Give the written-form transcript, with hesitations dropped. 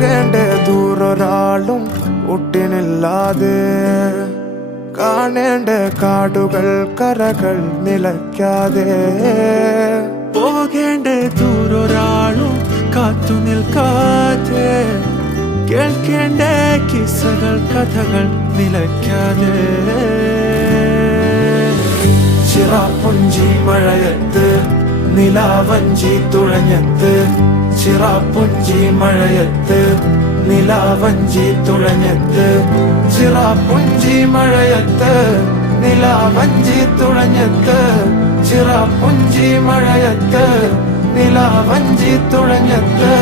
പോകേണ്ട ദൂരൊരാളും ഒട്ടിനില്ലാതെ കാണേണ്ട കാടുകൾ കരകൾ നിലയ്ക്കാതെ പോകേണ്ട ദൂരൊരാളും കാത്തു നിൽക്കാതെ കേൾക്കേണ്ട കിസ്സകൾ കഥകൾ നിലയ്ക്കാതെ ചിറാപ്പുഞ്ചി മഴയത്ത് നിലാവഞ്ചി തുഴഞ്ഞത്ത് ചിറാപ്പുഞ്ചി മഴയത്ത് നിലാവഞ്ചി തുഴഞ്ഞത്ത് ചിറാപ്പുഞ്ചി മഴയത്ത് നിലാവഞ്ചി തുഴഞ്ഞത്ത് ചിറാപ്പുഞ്ചി മഴയത്ത് നിലാവഞ്ചി തുഴഞ്ഞത്ത്